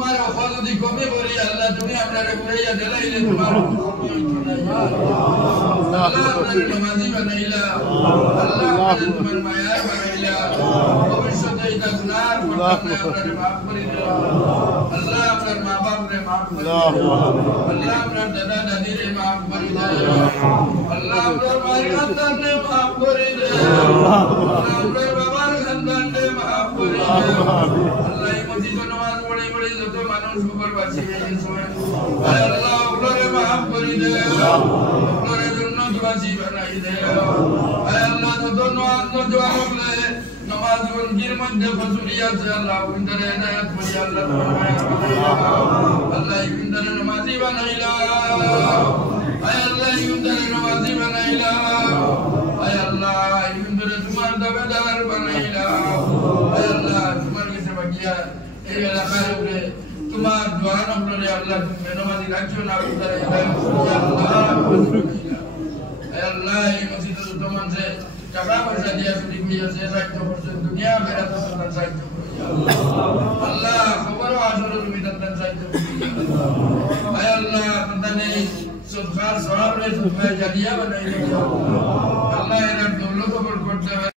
তোমার অফা যদি কমে করি আল্লাহ তুমি আপনারা ঘুরাইয়া দিলাইলে তোমার আল্লাহ আপনারা নামাজি বানাইলা আল্লাহ আপনারা তোমার মায়া বানাইলা ভবিষ্যতে এটা গুনাহ করতে আপনারা মাফ করে দিও আল্লাহ আপনার মা বাপরে মাফ করে দিও আল্লাহ আপনার দাদা দাদিরে মাফ করে দিও আল্লাহ আপনার মায়ের খানদানকে মাফ করে দিও আল্লাহ আপনার বাবার খানদানকে মাফ করে দিও আল্লাহ এই মসজিদে নামাজ পড়ে পড়ে যত মানুষ উপর বাঁচি আয় আল্লাহ ওগুলোরে মাফ করে দিও ওগুলোরে জন্য বাঁচি বানাই দিও আয় আল্লাহ যত দোয়া করলে নামাজ গুনকির মধ্যে ফসুরি আছে আল্লাহ ইনদারে ইনায়াত করি আল্লাহ আল্লাহ ইনদারে নামাজি বানাইলা আয় আল্লাহ ইনদারে নামাজি বানাইলা আয় আল্লাহ ইনদারে তোমার দাবেদার বানাইলা আয় আল্লাহ তোমার কাছে বাকিয়া এই এলাকার উপরে তোমার দোয়া নম্বরে আল্লাহ নামাজি রাখিও না ইনদারে ইনায়াত করি আল্লাহ আয় আল্লাহ এই মসজিদে যত মানুষে টাকা পয়সা দিয়া চুরি করিয়াছে সাহিত্য করছে দুনিয়া বেড়াতে সন্তান সাহিত্য করি আল্লাহ খবর আসলে তুমি সন্তান সাহিত্য করি আয় আল্লাহ সন্তানে সদকার সওয়াব রে সুফা জালিয়া বানাই দিও